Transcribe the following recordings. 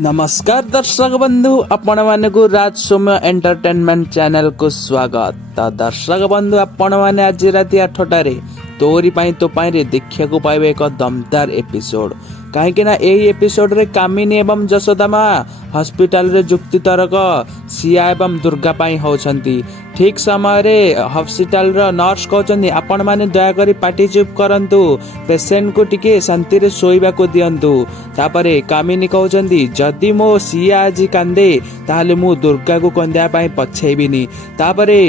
नमस्कार दर्शक बंधु आपण मानकु राज सौम्य एंटरटेनमेंट चैनल को स्वागत। तो दर्शक बंधु आपण माने आज राति 8टारे तोरी पाई तो पाई रे देखिया को पाइबे एक दमदार एपिसोड। कहीं ना यही एपिसोड रे कामिनी एवं जशोदा माँ हॉस्पिटल रे जुक्ति तर्क सिया एवं दुर्गा पाई होछंती। ठीक समय रे हॉस्पिटल रो नर्स कहउछंती आपण माने दया करी पाटी चुप करंतु, पेशेंट को टिके शांति रे सोइबा को दियंतु। तापरे कामिनी कहउछंती जदि मो सिया आज कांदे ताहले मु दुर्गा को कंदिया पाई पछेबिनी। तापरे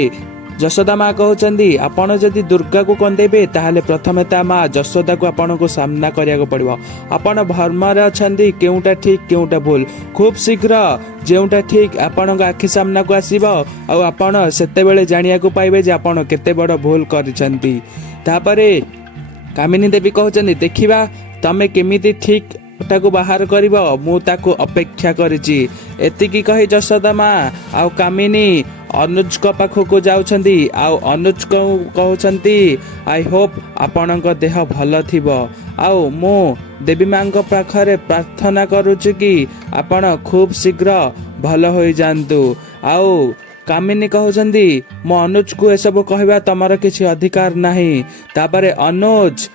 जशोदा माँ कहउछंती आपण जदि दुर्गा को कंदेबे ताहले प्रथमे ता माँ जशोदा को आपण को सामना करिया को पड़िबो। आपण भ्रम रे अछंती केउटा ठीक केउटा भूल। खूब शीघ्र जेउटा ठीक आपण आखि सामना को आसीबो आ आपण सेते बेले जानिया को पाइबे जे आपण केते बड़ भूल करिसंती। तापरे कामिनी देवी कहउछंती देखिबा तमे केमिति ठीक ताको बाहर करिबो, मु ताको अपेक्षा करिछि। एतिकी कहि जशोदा माँ आ कामिनी अनुज को पाखक जाउछंती आ अनुज को कहउछंती आई होप आपणक देह भल थिबो आ मु देवी माँ पाखरे प्रार्थना करूछु कि आपण खूब शीघ्र भल होई जांतु। आउ कामिनी कहउछंती मो अनुज को ए सब कहबा तमर किछि अधिकार नाही। तापरे अनुज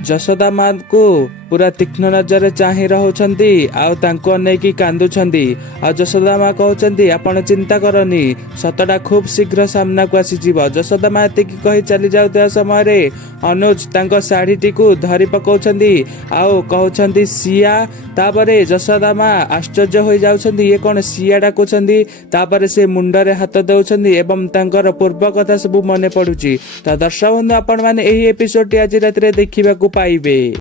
जशोदा माँ को पूरा तीक्ष्ण नजर चाही रहउछंती आउ तांको नेकी कांदुछंती। आ जशोदा माँ कहउछंती आपण चिंता करनी, सतटा खूब शीघ्र सामना को आसी जीव। जशोदा माँ एतिकी कहि चली जाउता समय रे अनुज तांको साड़ीटी को धरि पकाउछंती आउ कहउछंती सिया। तापरे जशोदा माँ आश्चर्य होई जाउछंती ये कोन सिया डाकुछंती। तापरे से मुंडरे हाथ दउछंती एवं तांकर पूर्व कथा सब मने पडुची। त दर्शक बंधु आपण माने एही एपिसोड टी आज राति रे देखिबा को पाइबे।